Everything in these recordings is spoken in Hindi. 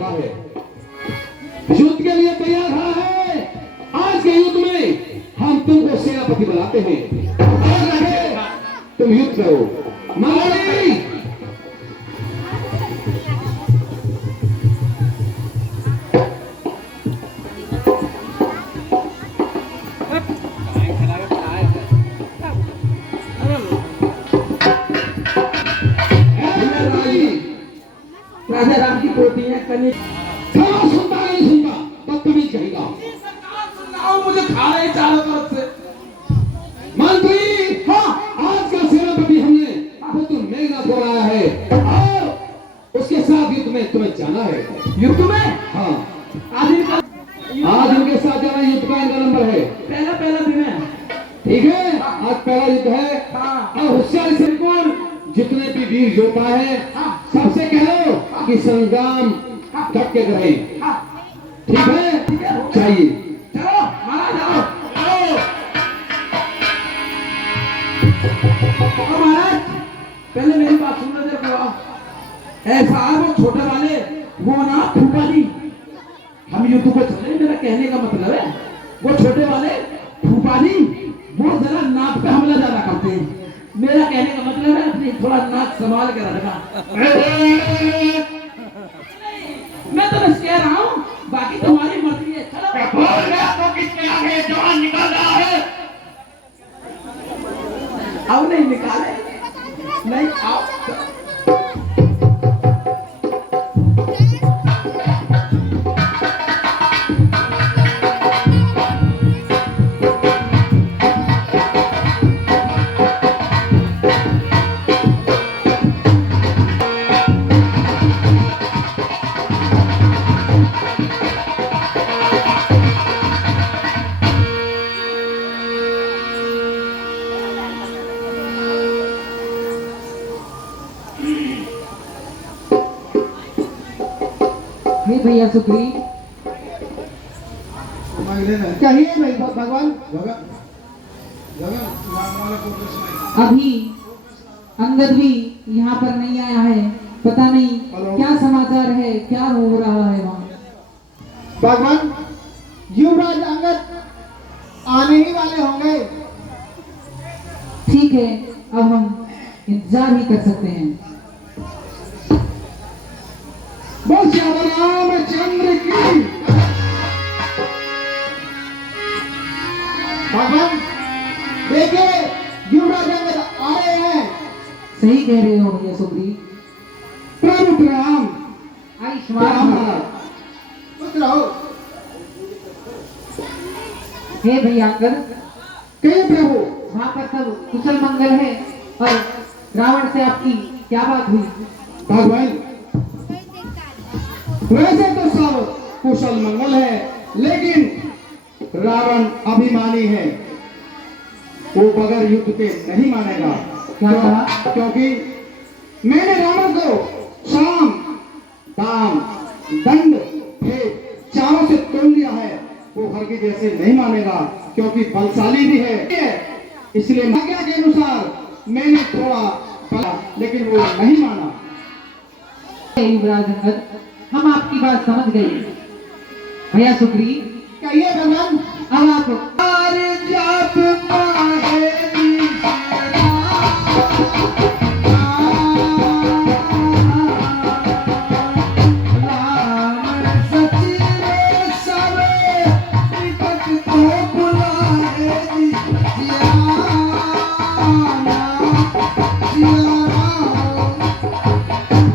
खड़ा है, युद्ध के लिए तैयार खड़ा है। आज के युद्ध में हम तुमको सेनापति बनाते हैं और तुम युद्ध करो। महारानी राजा राम की पोती है कन्या। सुनता नहीं सुनता बदतमीज कहेगा। मुझे खा रहे चारों तरफ से। मंत्री हाँ, आज का सेनापति हमने पुत्र मेघनाथ को लाया है और उसके साथ युद्ध में तुम्हें जाना है। युद्ध में? हाँ, आज इनके साथ जाना। युद्ध का इनका नंबर है पहला दिन है। ठीक है, आज पहला युद्ध है। हाँ। और होशियारी से बिल्कुल जितने भी वीर योद्धा है सबसे कह लो कि संग्राम डट के रहे। ठीक है, चाहिए। चलो महाराज आओ। महाराज पहले मेरी बात सुन लो देखो। ऐसा वो छोटे वाले वो ना फूफा जी, हम युद्ध को चले। मेरा कहने का मतलब है वो छोटे वाले फूफा जी वो जरा नाक पे हमला ज्यादा करते हैं। मेरा कहने का मतलब है अपनी थोड़ा नाक संभाल के रखना। मैं तो बस कह रहा हूँ, बाकी तुम्हारी मर्जी है। चलो तो किसके आगे जवान निकाल रहा है? आओ। नहीं निकाले नहीं, आओ। भैया सुग्रीव कहिए भाई भगवान। अभी अंगद भी यहाँ पर नहीं आया है। पता नहीं क्या समाचार है, क्या हो रहा है वहाँ। भगवान युवराज अंगद आने ही वाले होंगे। ठीक है, अब हम इंतजार ही कर सकते हैं। बोल श्याम रामचंद्र की। भगवान देखिए युवराज अंगद आ रहे हैं। सही कह रहे हो भैया सुग्रीव। प्रभु प्रणाम। आयुष्मान भव। खुश रहो। हे भैया अंगद, कहिए प्रभु। वहाँ पर सब कुशल मंगल है और रावण से आपकी क्या बात हुई? भगवान वैसे तो सब कुशल मंगल है, लेकिन रावण अभिमानी है। वो बगैर युद्ध के नहीं मानेगा। क्या कहा? क्योंकि मैंने रावण को साम दाम दंड भेद चारों से तोड़ लिया है। वो हर के जैसे नहीं मानेगा, क्योंकि बलशाली भी है। इसलिए आज्ञा के अनुसार मैंने थोड़ा बोला, लेकिन वो नहीं माना। युवराज अंगद, हम आपकी बात समझ गए। भैया सुग्रीव, कहिए भगवान। अब आप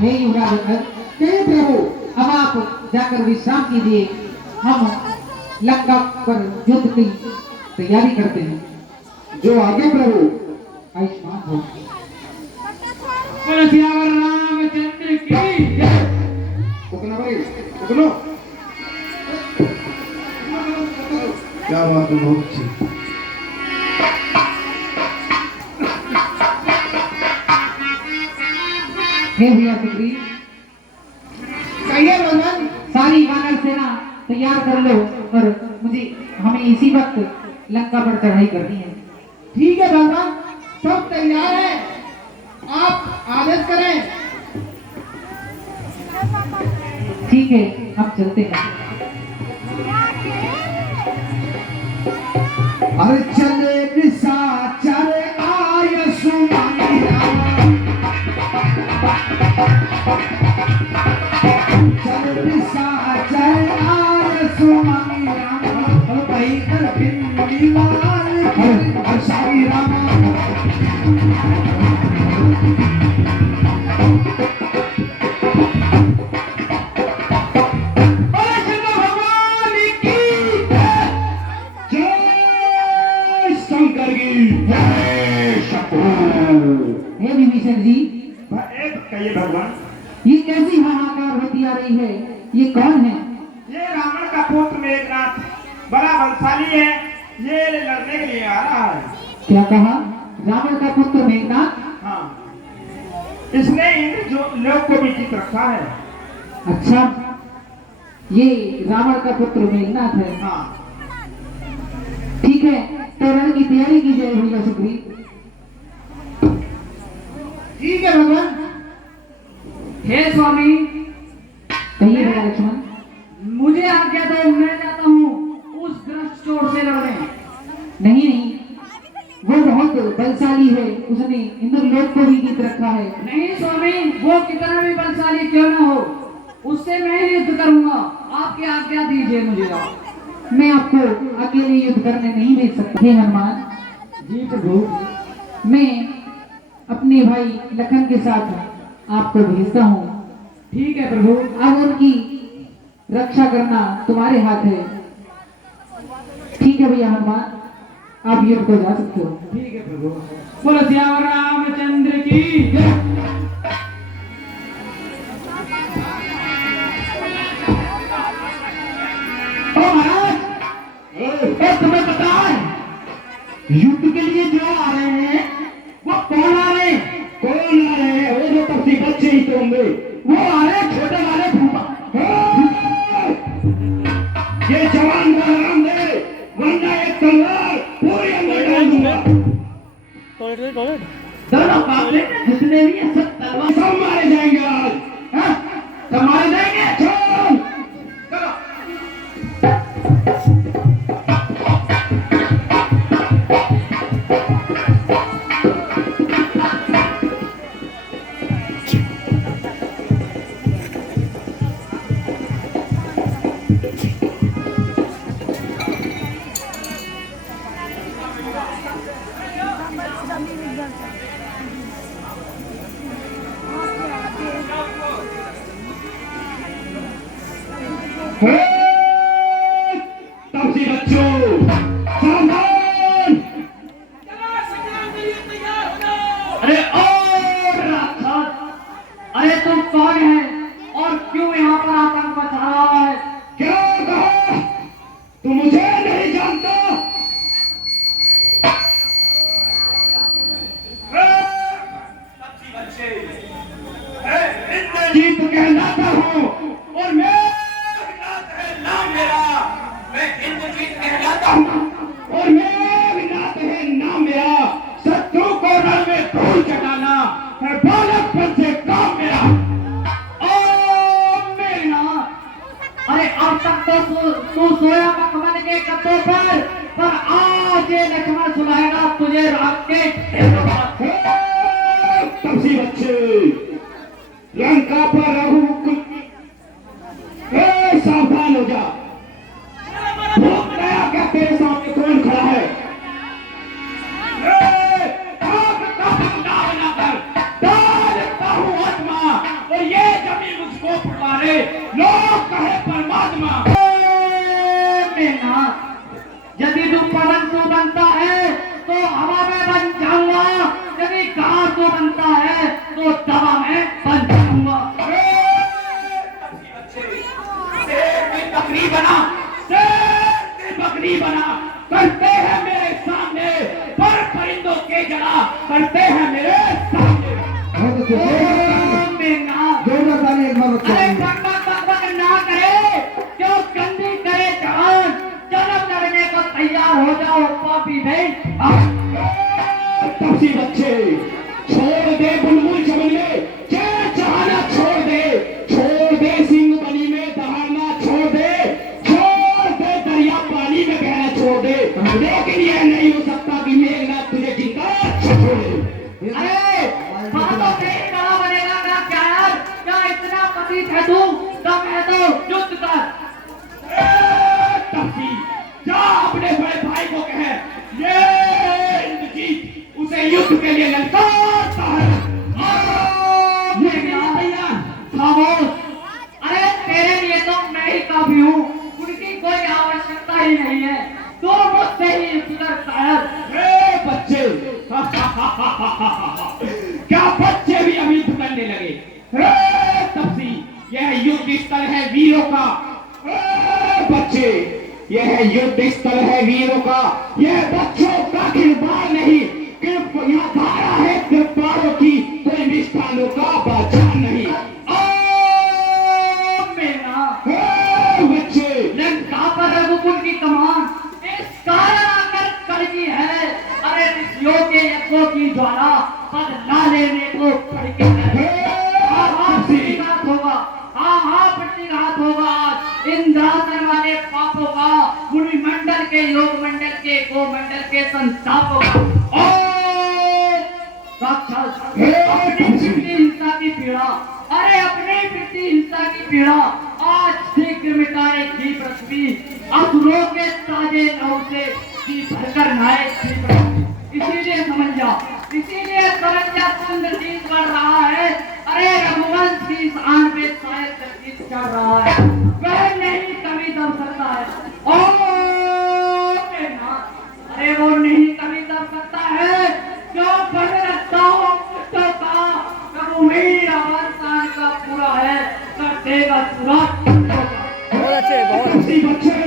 हे युवराज अंगद, कहिए प्रभु। अब आप जाकर विश्राम कीजिए। हम लंका पर युद्ध की तैयारी करते हैं। जो आगे प्रभु। आयुष्मान हो। रामचंद्र की जय। उकना भाई उकनो। क्या बात है, बहुत अच्छी। हे भैया सुग्रीव, कहिए भगवान। सारी वानर सेना तैयार कर लो और हमें इसी वक्त लंका पर चढ़ाई करनी है। ठीक है भगवान, सब तैयार है, आप आदेश करें। ठीक ठीक है, हम चलते हैं। अरे चले निशाचर आय सुमानी राम, चले निशाचर आय सुमानी राम, पैदल भिंडी वाल साई राम। हे विभीषण जी, कहिए भगवान। ये कैसी हाहाकार होती आ रही है? ये कौन है? ये रावण का पुत्र मेघनाथ बड़ा बलशाली है, ये लड़ने के लिए आ रहा है। क्या कहा? रावण का पुत्र मेघनाथ? हाँ, इसने इन जो लोग को भी जीत रखा है। अच्छा, ये रावण का पुत्र मेघनाथ है। हाँ, ठीक है, तो रण की तैयारी की जाए भैया सुग्रीव। ठीक है भगवान। हे स्वामी, कहिए भैया लक्ष्मण। मुझे आज्ञा दो, मैं जाता हूँ उस ग्रस्त चोर से लड़ने। नहीं नहीं, वो बहुत बलशाली है, उसने इंद्रलोक को भी जीत रखा है। नहीं स्वामी, वो कितना भी बलशाली क्यों ना हो, उससे मैं युद्ध करूंगा। आपकी आज्ञा दीजिए मुझे। मैं आपको अकेले युद्ध करने नहीं भेज सकता। हे हनुमान जी प्रभु। मैं अपने भाई लखन के साथ आपको भेजता हूँ। ठीक है प्रभु। अब उनकी रक्षा करना तुम्हारे हाथ है। ठीक है भैया हनुमान, आप युद्ध को जा सकते हो। ठीक है प्रभु। बोलो श्याम रामचंद्र की जय। ओ महाराज, तुम्हें पता है युद्ध के लिए जो आ रहे हैं वो कौन आ रहे हैं? कौन आ रहे हैं? वो जो तब से बच्चे ही तो होंगे, वो आ रहे हैं छोटे वाले फूफा। ये जवान को आराम दे, वरना एक तलवार पूरी अंदर डाल दूंगा। दोनों काफले जितने भी हैं सब तलवार सब मारे जाएंगे आज। हाँ? सब मारे जाएंगे। चल चलो। तब से बच्चों सावधान। अरे और राक्षस, अरे तुम कौन है और क्यों यहाँ पर आतंक मचा रहा है? क्या कहा? तू मुझे नहीं जानता? इंद्रजीत कहलाता हूँ और मैं नाम मेरा, मैं इंद्रजीत कहलाता हूँ और मेघनाथ है नाम मेरा। शत्रु को रण में धूल चटाना है बालकपन से काम मेरा। ओ मेघनाथ, अरे अब तक तो तू सोया मखमल के गद्दे पर आज ये लक्ष्मण सुनाएगा तुझे रात के ढेरों पर। तब से बच्चे लंका पर रघुकुल सावधान हो जा। भूख गया क्या तेरे सामने कौन खड़ा है? आग का बंदा बनाकर डाल देता हूँ आत्मा और ये जमीन मुझको पुकारे, लोग कहे परमात्मा। मेघनाथ, यदि तू पवन तू बनता है तो हवा में बन जाऊंगा, यदि घास तू बनता है तो दवा में बन जाऊंगा। बकरी बना, बकरी बना, करते हैं मेरे सामने पर परिंदों के जला, करते हैं मेरे सामने। मेघनाथ, अरे बक बक बक बक ना करे, क्यों गंदी करे जहान, चलो लड़ने को तैयार हो जाओ पापी भाई। तब से बच्चे छोड़ दे बुलबुल चमन में, चाहे चाहना छोड़ दे सिंह बनी में पतित है तू, दम है तो युद्ध कर। तफसी, जा अपने बड़े भाई को कहे ये इंद्रजीत उसे युद्ध के लिए ललकारता है। ये क्या भैया खामोश। अरे तेरे लिए तो मैं ही काफी हूँ, उनकी कोई आवश्यकता ही नहीं है, तो मुझसे ही सुधर शायद। बच्चे क्या बच्चे भी अभी करने लगे। तफसी, यह युद्ध स्थल है वीरों का। बच्चे, यह युद्ध स्थल है वीरों का, यह बच्चों का किरदार नहीं। यहाँ धारा है किरदारों की, कोई मिष्ठानों का बाजार नहीं। बच्चे, लंका पर रघुकुल की कमान इस कारण आकर कड़की है। अरे ऋषियों के यज्ञों की ज्वाला बदला लेने को कड़की है। प्रतिघात होगा, हाँ प्रतिघात होगा आज इंद्रासन वाले पापों का, मुनि मंडल के, योग मंडल के, गो मंडल के संतापों का। अपनी हिंसा की पीड़ा, अरे अपनी पितृ हिंसा की पीड़ा आज शीघ्र मिटाएगी पृथ्वी। असुरों के ताजे लहू से जी भरकर नहाएगी पृथ्वी। इसीलिए समझ जा इंद्रजीत बढ़ रहा है। अरे रघुवंश की इस आन पे शायद इंद्रजीत चढ़ रहा है, वह नहीं कभी दब सकता है। अरे वो नहीं कभी दब सकता है जो बन रखता हो पुष्टों का। कबू मेरा वरसान का पूरा है, कर देगा पूरा। बच्चे,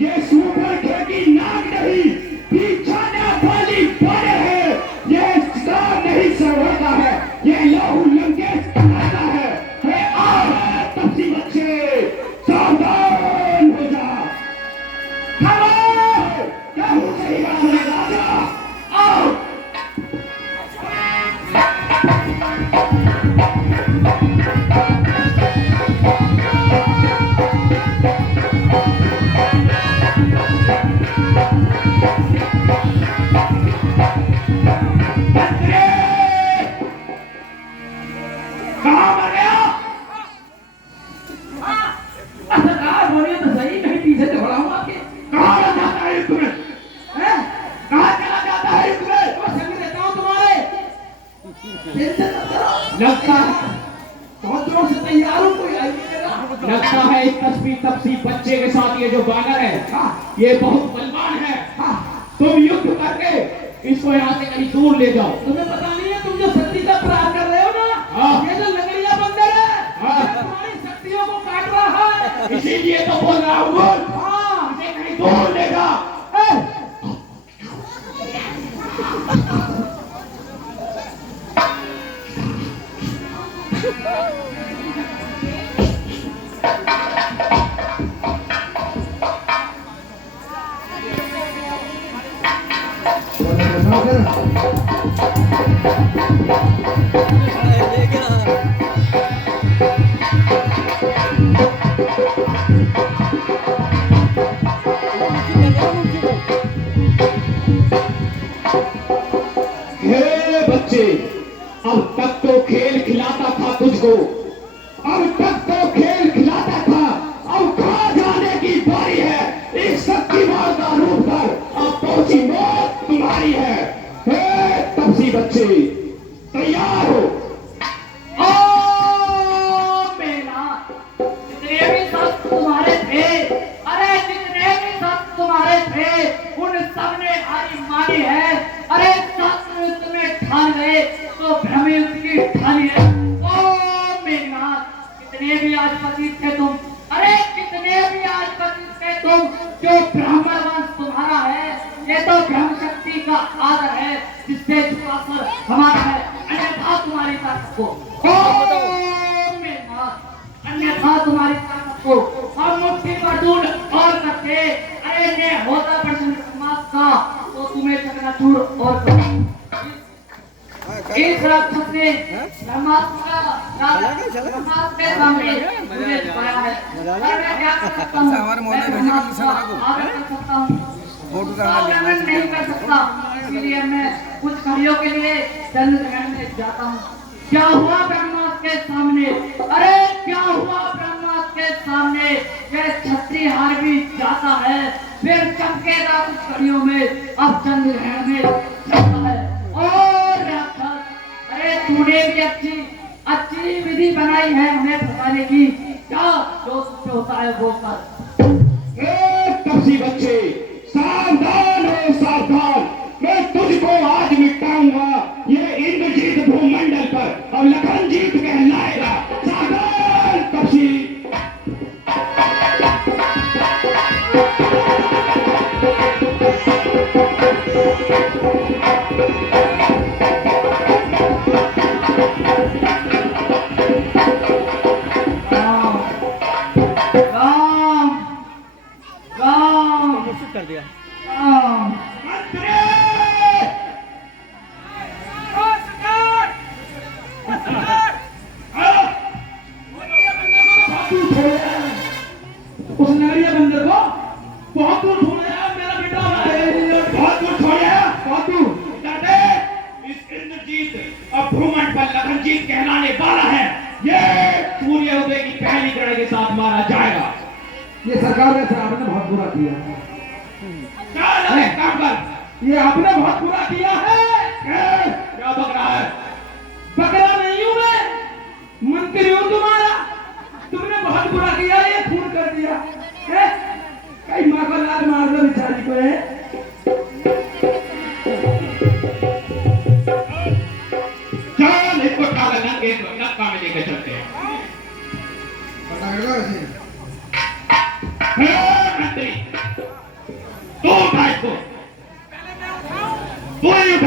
ये सुपर खेगी नाग नहीं, बिछाने वाली बड़े है। ये शिकार नहीं सरवता है, ये लहू लंकेश खाता है। तपसी बच्चे, सावधान हो जा। क्या हो सही बात है राजा। आओ लगता है इस तपसी बच्चे के साथ ये जो बानर है ये बहुत बलवान है। तुम युद्ध करके इसको यहाँ से कहीं दूर ले जाओ। तुम्हें पता नहीं है, तुम जो शक्ति का प्रहार कर रहे हो ना, ये जो लकड़िया बंदर है, ये तुम्हारी शक्तियों को काट रहा है। इसीलिए तो बोल रहा हूँ, इसे कहीं दूर ले जा। बच्चे, अब तक तो खेल खिलाता था तुझको, अब तक तो खेल खिलाता था, अब खा जाने की बारी है। इस शक्तिमान का रूप धर, अब पहुंची मौत तुम्हारी है। तपसी बच्चे, तैयार हो। जितने भी शस्त्र तुम्हारे थे, अरे जितने भी शस्त्र तुम्हारे थे, उन सब ने हारी मानी है। अरे शस्त्र तुम्हें ठान गए तो भ्रम की ठानी है। ओ मेघनाथ, कितने भी आज पतित थे तुम, अरे कितने भी आज पतित थे तुम, जो ब्राह्मण वंश तुम्हारा है, ये तो ब्रह्म शक्ति का आदर है जिससे झुका सर हमारा है। अन्यथा तुम्हारी ताकत को, अन्यथा तुम्हारी ताकत को हम मुट्ठी पर दूर और करते। अरे ने होता प्रसन्न समाज का तो तुम्हें चकनाचूर और इस राक्षस ने ब्रह्मास्त्र के सामने मुझे झुकाया है। पर मैं क्या कर सकता हूँ, आगे कर सकता हूँ, मैं नहीं कर सकता। इसलिए मैं कुछ घड़ियों के लिए जन्म ग्रहण में जाता हूँ। क्या हुआ ब्रह्मास्त्र के सामने, अरे क्या सामने यह छत्री हार भी जाता है, फिर चमकेगा कुछ घड़ियों में, अब चंद्रग्रहण में जाता है। और राक्षस, अरे तूने भी अच्छी विधि बनाई है हमें फंसाने की, क्या जो तुझसे होता है वो कर। कपसी बच्चे, सावधान हो सावधान, मैं तुझको आज मिटाऊंगा। ये इंद्रजीत भूमंडल पर और लखनजीत कहलाएगा। सावधान कपसी। राम राम कर दिया। राम उस नगरीय बंदर को बहुत दूर छोड़ा, मेरा बेटा बहुत दूर छोड़िया, बहुत दूर। इस इंद्रजीत और भूमंड पर लखनजीत कहलाने वाला है। ये सूर्योदय की पहली किरण के साथ मारा जाएगा। ये सरकार ने आपने बहुत बुरा किया। चल एक काम कर। ये आपने बहुत बुरा किया है। क्या बक रहा है? बकरा नहीं हूं मैं, मंत्री हूं तुम्हारा। तुमने बहुत बुरा किया, ये खून कर दिया है। कई माँ को लात मार दो बेचारी को है। चल इसको काला नंगे नक्का में लेकर चलते हैं। मंत्री, तू उठा इसको। तू ही उठा।